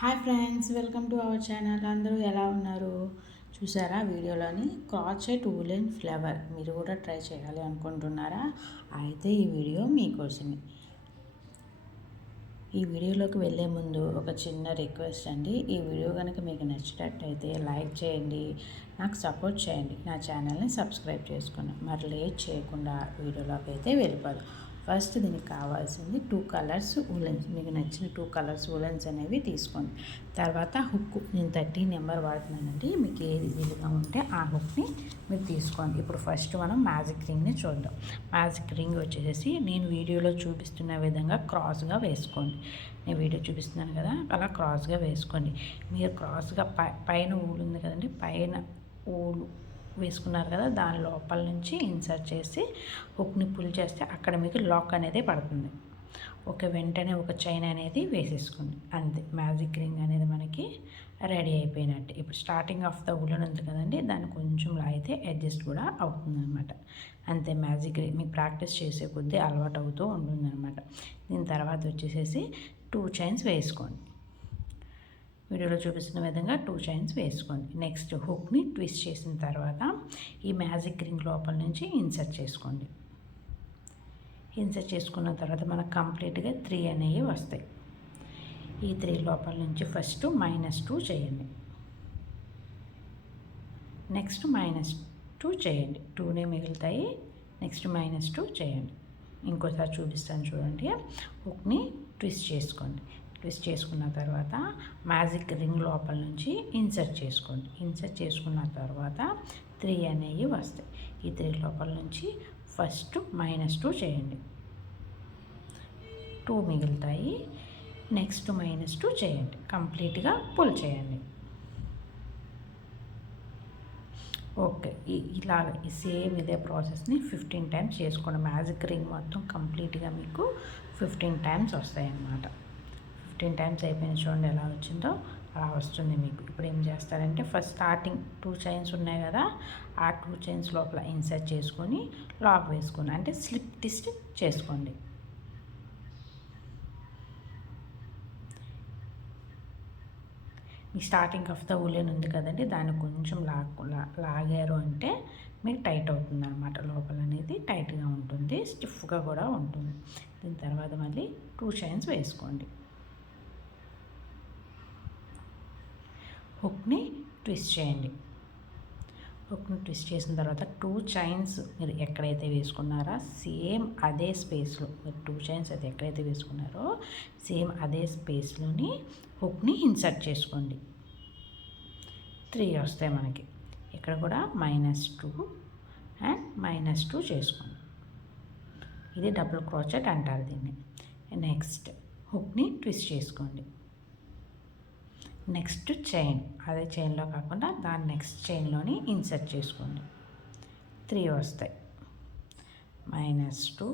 Hi friends, welcome to our channel. అందరూ ఎలా ఉన్నారు? చూసారా వీడియోలోని క్రాచెట్ వూలెన్ ఫ్లవర్ మీరు కూడా ట్రై చేయాలి అనుకుంటున్నారా? అయితే ఈ వీడియో మీకోసమే. ఈ వీడియోలోకి వెళ్ళే ముందు ఒక చిన్న రిక్వెస్ట్ అండి. ఈ వీడియో కనుక మీకు నచ్చినట్టయితే లైక్ చేయండి, నాకు సపోర్ట్ చేయండి, నా ఛానల్ని సబ్స్క్రైబ్ చేసుకోండి. మరి లేట్ చేయకుండా వీడియోలోకి అయితే వెళ్ళిపోదు. ఫస్ట్ దీనికి కావాల్సింది 2 కలర్స్ ఉలెన్స్, మీకు నచ్చిన 2 కలర్స్ ఉలెన్స్ అనేవి తీసుకోండి. తర్వాత హుక్, నేను 13 నెంబర్ వాడుతున్నానండి, మీకు ఏది వీలుగా ఉంటే ఆ హుక్ని మీరు తీసుకోండి. ఇప్పుడు ఫస్ట్ మనం మ్యాజిక్ రింగ్ని చూద్దాం. మ్యాజిక్ రింగ్ వచ్చేసి నేను వీడియోలో చూపిస్తున్న విధంగా క్రాస్గా వేసుకోండి. నేను వీడియో చూపిస్తున్నాను కదా, అలా క్రాస్గా వేసుకోండి. మీరు క్రాస్గా పైన ఊలు ఉంది కదండి, పైన ఊలు వేసుకున్నారు కదా, దాని లోపల నుంచి ఇన్సర్ట్ చేసి హుక్ని పుల్ చేస్తే అక్కడ మీకు లాక్ అనేది పడుతుంది. వెంటనే ఒక చైన్ అనేది వేసేసుకోండి. అంతే, మ్యాజిక్ రింగ్ అనేది మనకి రెడీ అయిపోయినట్టు. ఇప్పుడు స్టార్టింగ్ ఆఫ్ ద ఉలన్ ఉంది కదండి, దాన్ని కొంచెం లాగితే అడ్జస్ట్ కూడా అవుతుంది అనమాట. అంతే, మ్యాజిక్ రింగ్ మీకు ప్రాక్టీస్ చేసే కొద్దీ అలవాటు అవుతూ ఉంటుందన్నమాట. దీని తర్వాత వచ్చేసేసి 2 చైన్స్ వేసుకోండి. వీడియోలో చూపిస్తున్న విధంగా 2 చైన్స్ వేసుకోండి. నెక్స్ట్ హుక్ని ట్విస్ట్ చేసిన తర్వాత ఈ మ్యాజిక్ రింగ్ లోపల నుంచి ఇన్సర్ట్ చేసుకోండి. ఇన్సర్ట్ చేసుకున్న తర్వాత మనకు కంప్లీట్గా 3 అనేవి వస్తాయి. ఈ 3 లోపల నుంచి ఫస్ట్ -2 చేయండి, నెక్స్ట్ -2 చేయండి, 2నే మిగులుతాయి. నెక్స్ట్ -2 చేయండి. ఇంకోసారి చూపిస్తాను చూడండి. హుక్ని ట్విస్ట్ చేసుకోండి. ట్విస్ట్ చేసుకున్న తర్వాత మ్యాజిక్ రింగ్ లోపల నుంచి ఇన్సర్ట్ చేసుకోండి. ఇన్సర్ట్ చేసుకున్న తర్వాత 3 అనేవి వస్తాయి. ఈ 3 లోపల నుంచి ఫస్ట్ -2 చేయండి, 2 మిగులుతాయి. నెక్స్ట్ -2 చేయండి, కంప్లీట్గా పుల్ చేయండి. ఇలాగ సేమ్ ఇదే ప్రాసెస్ని 15 టైమ్స్ చేసుకోండి. మ్యాజిక్ రింగ్ మొత్తం కంప్లీట్గా మీకు 15 టైమ్స్ వస్తాయన్నమాట. 15 టైమ్స్ అయిపోయిన చూడండి ఎలా వచ్చిందో, అలా వస్తుంది మీకు. ఇప్పుడు ఏం చేస్తారంటే ఫస్ట్ స్టార్టింగ్ 2 చైన్స్ ఉన్నాయి కదా, ఆ 2 చైన్స్ లోపల ఇన్సర్ట్ చేసుకొని లాక్ వేసుకోండి, అంటే స్లిప్ ట్విస్ట్ చేసుకోండి. మీ స్టార్టింగ్ ఆఫ్ ద ఉలెన్ ఉంది కదండి, దాన్ని కొంచెం లాగారు అంటే మీకు టైట్ అవుతుంది అనమాట. లోపల అనేది టైట్గా ఉంటుంది, స్టిఫ్గా కూడా ఉంటుంది. దీని తర్వాత మళ్ళీ 2 చైన్స్ వేసుకోండి. హుక్ని ట్విస్ట్ చేయండి. హుక్ని ట్విస్ట్ చేసిన తర్వాత 2 చైన్స్ మీరు ఎక్కడైతే వేసుకున్నారో సేమ్ అదే స్పేస్లో, మీరు 2 చైన్స్ అయితే ఎక్కడైతే వేసుకున్నారో సేమ్ అదే స్పేస్లోని హుక్ని ఇన్సర్ట్ చేసుకోండి. 3 వస్తాయి మనకి. ఇక్కడ కూడా -2 అండ్ -2 చేసుకోండి. ఇది డబుల్ క్రోచెట్ అంటారు దీన్ని. నెక్స్ట్ హుక్ని ట్విస్ట్ చేసుకోండి. నెక్స్ట్ చైన్, అదే చైన్లో కాకుండా దాని నెక్స్ట్ చైన్లోని ఇన్సర్ట్ చేసుకోండి. 3 వస్తాయి. -2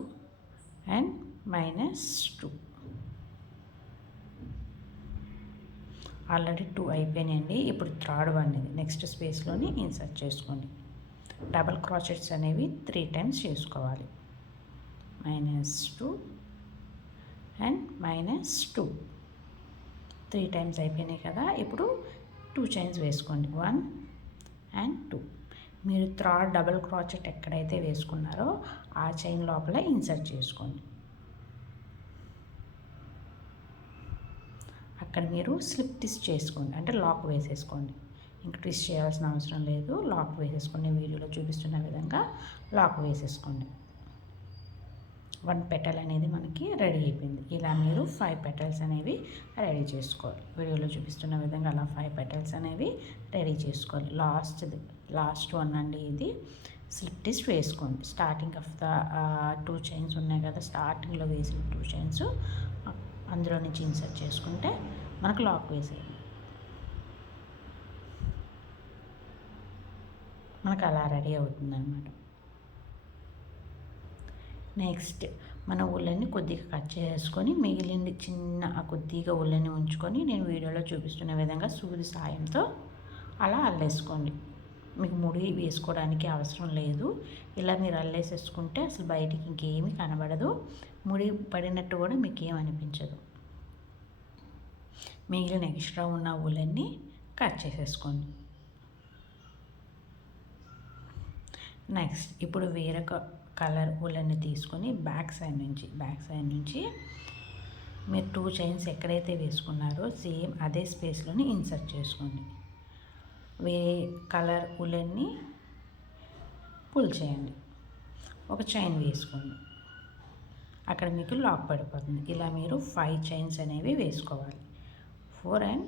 అండ్ -2. ఆల్రెడీ 2 అయిపోయినాయండి. ఇప్పుడు థర్డ్ వన్ ఇది నెక్స్ట్ స్పేస్లోని ఇన్సర్ట్ చేసుకోండి. డబల్ క్రాచెట్స్ అనేవి 3 టైమ్స్ చేసుకోవాలి. -2 అండ్ -2. 3 టైమ్స్ అయిపోయినాయి కదా. ఇప్పుడు 2 చైన్స్ వేసుకోండి, 1 అండ్ 2. మీరు థర్డ్ డబల్ క్రాచెట్ ఎక్కడైతే వేసుకున్నారో ఆ చైన్ లోపల ఇన్సర్ట్ చేసుకోండి. అక్కడ మీరు స్లిప్ ట్విస్ట్ చేసుకోండి, అంటే లాక్ వేసేసుకోండి. ఇంకా ట్విస్ట్ చేయాల్సిన అవసరం లేదు, లాక్ వేసేసుకోండి. వీడియోలో చూపిస్తున్న విధంగా లాక్ వేసేసుకోండి. 1 పెటల్ అనేది మనకి రెడీ అయిపోయింది. ఇలా మీరు 5 పెటల్స్ అనేవి రెడీ చేసుకోవాలి. వీడియోలో చూపిస్తున్న విధంగా అలా 5 పెటల్స్ అనేవి రెడీ చేసుకోవాలి. లాస్ట్ వన్ అండి ఇది. స్లిప్ ట్విస్ట్ వేసుకోండి. స్టార్టింగ్ ఆఫ్ ద 2 చైన్స్ ఉన్నాయి కదా, స్టార్టింగ్లో వేసిన 2 చైన్స్ అందులో నుంచి ఇన్సర్ట్ చేసుకుంటే మనకు లాక్ వేసేయండి. మనకు అలా రెడీ అవుతుంది అన్నమాట. నెక్స్ట్ మన ఉల్లన్ని కొద్దిగా కట్ చేసుకొని మిగిలింది కొద్దిగా ఉల్లని ఉంచుకొని నేను వీడియోలో చూపిస్తున్న విధంగా సూది సాయంతో అలా అల్లేసుకోండి. మీకు ముడి వేసుకోవడానికి అవసరం లేదు. ఇలా మీరు అల్లేసేసుకుంటే అసలు బయటికి ఇంకేమీ కనబడదు, ముడి పడినట్టు కూడా మీకు ఏమనిపించదు. మిగిలిన ఎక్స్ట్రా ఉన్న ఊలన్నీ కట్ చేసేసుకోండి. నెక్స్ట్ ఇప్పుడు వేరొక కలర్ ఊలన్నీ తీసుకొని బ్యాక్ సైడ్ నుంచి మీరు 2 చైన్స్ ఎక్కడైతే వేసుకున్నారో సేమ్ అదే స్పేస్లోని ఇన్సర్ట్ చేసుకోండి. వేరే కలర్ ఊలన్నీ పుల్ చేయండి. ఒక చైన్ వేసుకోండి. అక్కడ మీకు లాక్ పడిపోతుంది. ఇలా మీరు 5 చైన్స్ అనేవి వేసుకోవాలి. 4 and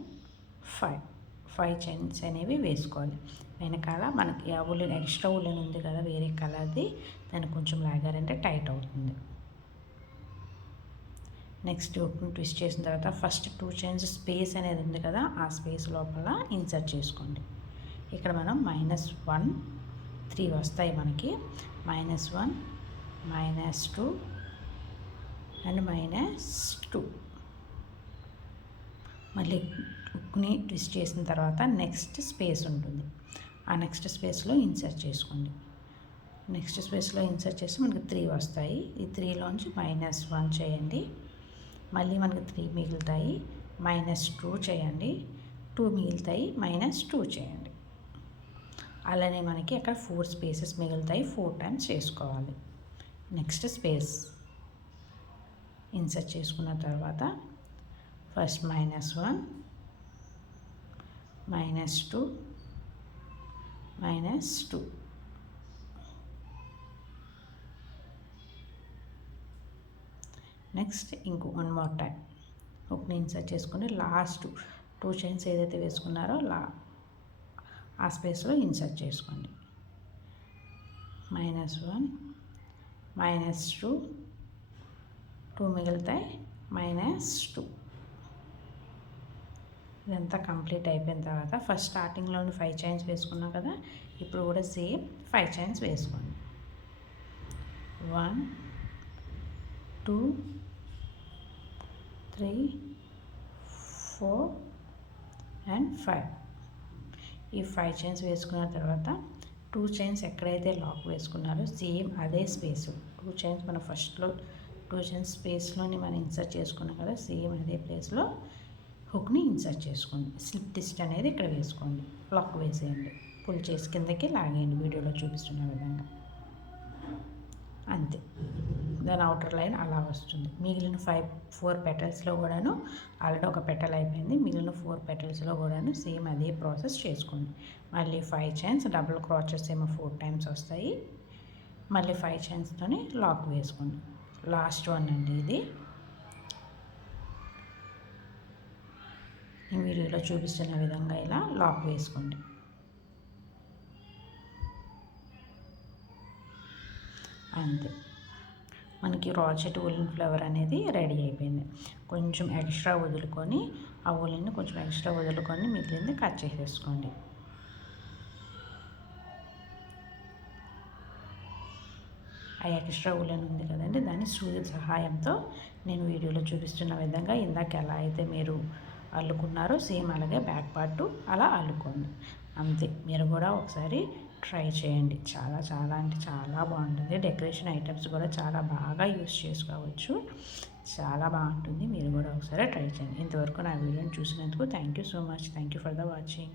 5 చైన్స్ అనేవి వేసుకోవాలి. వెనకాల మనకి ఆ ఊలెన్ ఎక్స్ట్రా ఊలెన్ ఉంది కదా వేరే కలర్ది, దాన్ని కొంచెం లాగారంటే టైట్ అవుతుంది. నెక్స్ట్ ట్విస్ట్ చేసిన తర్వాత ఫస్ట్ 2 చైన్స్ స్పేస్ అనేది ఉంది కదా, ఆ స్పేస్ లోపల ఇన్సర్ట్ చేసుకోండి. ఇక్కడ మనం -1 3 వస్తాయి మనకి. -1 -2 అండ్ -2. మళ్ళీ హుక్ని ట్విస్ట్ చేసిన తర్వాత నెక్స్ట్ స్పేస్ ఉంటుంది. ఆ నెక్స్ట్ స్పేస్లో ఇన్సర్ట్ చేసుకోండి. నెక్స్ట్ స్పేస్లో ఇన్సర్ట్ చేసి మనకి 3 వస్తాయి. ఈ 3లోంచి -1 చేయండి. మళ్ళీ మనకి 3 మిగులుతాయి. -2 చేయండి. 2 మిగులుతాయి. -2 చేయండి. అలానే మనకి అక్కడ 4 స్పేసెస్ మిగులుతాయి. 4 టైమ్స్ చేసుకోవాలి. నెక్స్ట్ స్పేస్ ఇన్సర్ట్ చేసుకున్న తర్వాత ఫస్ట్ -1 -2 -2. నెక్స్ట్ ఇంకో 1 మోర్ టైం హుక్ని ఇన్సర్ట్ చేసుకుని లాస్ట్ 2 చైన్స్ ఏదైతే వేసుకున్నారో ఆ స్పేస్లో ఇన్సర్ట్ చేసుకోండి. -1 -2 2 మిగులుతాయి. -2. ఇదంతా కంప్లీట్ అయిపోయిన తర్వాత ఫస్ట్ స్టార్టింగ్లోని 5 చైన్స్ వేసుకున్నాం కదా, ఇప్పుడు కూడా సేమ్ 5 చైన్స్ వేసుకోండి. 1 2 3 4 and 5. ఈ 5 చైన్స్ వేసుకున్న తర్వాత 2 చైన్స్ ఎక్కడైతే లాక్ వేసుకున్నారో సేమ్ అదే స్పేస్ 2 చైన్స్ మనం ఫస్ట్లో 2 చైన్స్ స్పేస్లోని మనం ఇన్సర్ట్ చేసుకున్నాం కదా, సేమ్ అదే ప్లేస్లో హుక్ని ఇన్సర్ట్ చేసుకోండి. స్లిప్ ట్విస్ట్ అనేది ఇక్కడ వేసుకోండి. లాక్ వేసేయండి. పుల్ చేసి కిందకి లాగేయండి వీడియోలో చూపిస్తున్న విధంగా. అంతే, దాని అవుటర్ లైన్ అలా వస్తుంది. మిగిలిన 4 పెటల్స్లో కూడాను ఆల్రెడీ ఒక పెటల్ అయిపోయింది. మిగిలిన 4 పెటల్స్లో కూడాను సేమ్ అదే ప్రాసెస్ చేసుకోండి. మళ్ళీ 5 చైన్స్ డబుల్ క్రాచెస్ ఏమో 4 టైమ్స్ వస్తాయి. మళ్ళీ 5 చైన్స్తోని లాక్ వేసుకోండి. లాస్ట్ వన్ అండి ఇది. ఈ వీడియోలో చూపిస్తున్న విధంగా ఇలా లాక్ వేసుకోండి. అంతే, మనకి రాచెట్ ఊలెన్ ఫ్లవర్ అనేది రెడీ అయిపోయింది. కొంచెం ఎక్స్ట్రా వదులుకొని ఆ ఊలెన్ని కొంచెం ఎక్స్ట్రా వదులుకొని మిగిలింది కట్ చేసేసుకోండి. ఆ ఎక్స్ట్రా ఊలెన్ ఉంది కదండి, దాన్ని సూది సహాయంతో నేను వీడియోలో చూపిస్తున్న విధంగా ఇందాక ఎలా అయితే మీరు అల్లుకున్నారో సేమ్ అలాగే బ్యాక్ పార్ట్ అలా అల్లుకోండి. అంతే, మీరు కూడా ఒకసారి ట్రై చేయండి. చాలా చాలా అంటే చాలా బాగుంటుంది. డెకరేషన్ ఐటమ్స్ కూడా చాలా బాగా యూస్ చేసుకోవచ్చు. చాలా బాగుంటుంది. మీరు కూడా ఒకసారి ట్రై చేయండి. ఇంతవరకు నా వీడియోని చూసినందుకు thank you so much. Thank you for the watching.